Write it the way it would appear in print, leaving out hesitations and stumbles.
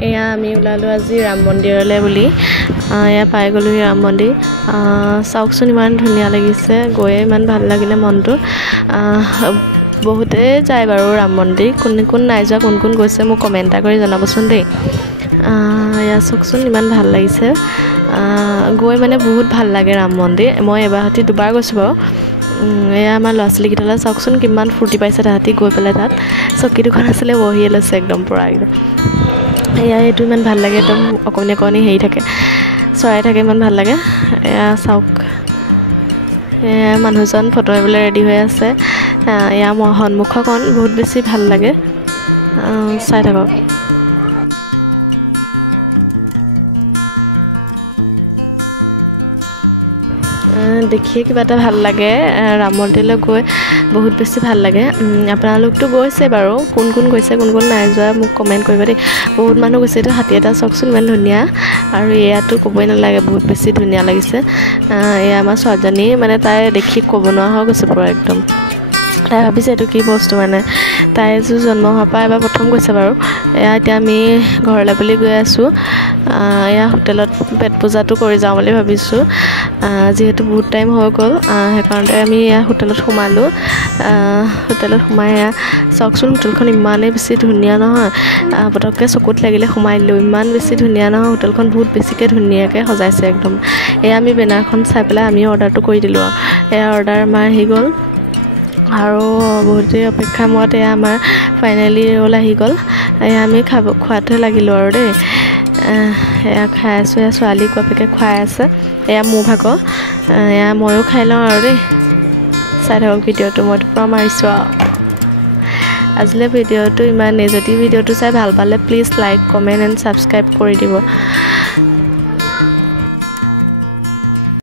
এয়া আমি ওলালো আজি ৰাম মন্দিৰলৈ বুলি এয়া পাই গ'লো ৰাম মন্দিৰ চাওকচোন ইমান ধুনীয়া লাগিছে গৈ ইমান ভাল লাগিলে মনটো বহুতে যায় বাৰু ৰাম মন্দিৰ কোন নাই যোৱা কোন গৈছে মোক কমেন্ট এটা কৰি জনাবচোন দেই এয়া চাওকচোন ইমান ভাল লাগিছে গৈ মানে বহুত ভাল লাগে ৰাম মন্দিৰ মই এবাৰহতি দুবাৰ গৈছোঁ বাৰু এয়া আমাৰ ল'ৰা ছোৱালীকেইটালৈ চাওকচোন কিমান ফূৰ্তি পাইছে তাহাঁতি গৈ পেলাই তাত চকী দুখন আছিলে বহিয়ে লৈছে একদম পুৰা একদম এয়া এইটো ইমান ভাল লাগে একদম অকণি হেৰি থাকে চৰাই থাকে ইমান ভাল লাগে এয়া চাওক এয়া মানুহজন ফটো মাৰিবলৈ ৰেডি হৈ আছে এয়া সন্মুখখন বহুত বেছি ভাল লাগে চাই থাকক দেখিয়ে কিবা এটা ভাল লাগে ৰাম মন্দিৰলৈ গৈ বহুত বেছি ভাল লাগে আপোনালোকতো গৈছে বাৰু কোন গৈছে কোন নাই যোৱা মোক কমেন্ট কৰিব দেই বহুত মানুহ গৈছে এইটো হাতী এটা চাওকচোন ইমান ধুনীয়া আৰু এয়াতো ক'বই নালাগে বহুত বেছি ধুনীয়া লাগিছে এয়া আমাৰ ছোৱালীজনী মানে তাই দেখি ক'ব নোৱাৰা হৈ গৈছে পুৰা একদম তাই ভাবিছে এইটো কি বস্তু মানে তাই জন্ম হোৱাৰ পৰা এবাৰ প্ৰথম গৈছে বাৰু এয়া এতিয়া আমি ঘৰলৈ বুলি গৈ আছোঁ এয়া হোটেলত পেট পূজাটো কৰি যাওঁ বুলি ভাবিছোঁ যিহেতু বহুত টাইম হৈ গ'ল সেইকাৰণে আমি এয়া হোটেলত সোমালোঁ হোটেলত সোমাই এয়া চাওকচোন হোটেলখন ইমানেই বেছি ধুনীয়া নহয় পটককৈ চকুত লাগিলে সোমাই দিলোঁ ইমান বেছি ধুনীয়া নহয় হোটেলখন বহুত বেছিকৈ ধুনীয়াকৈ সজাইছে একদম এয়া আমি বেনাৰখন চাই পেলাই আমি অৰ্ডাৰটো কৰি দিলোঁ এয়া অৰ্ডাৰ আমাৰ আহি গ'ল আৰু বহুত দেৰি অপেক্ষা মূৰত এয়া আমাৰ ফাইনেলি ৰোল আহি গ'ল এয়া আমি খোৱাতহে লাগিলোঁ আৰু দেই এয়া খাই আছোঁ এয়া ছোৱালীক বাপেকে খুৱাই আছে এয়া মোৰ ভাগৰ এয়া ময়ো খাই লওঁ আৰু দেই চাই থাকক ভিডিঅ'টো মইতো পূৰা মাৰিছোঁ আৰু আজিলৈ ভিডিঅ'টো ইমানেই যদি ভিডিঅ'টো চাই ভাল পালে please like comment and subscribe কৰি দিব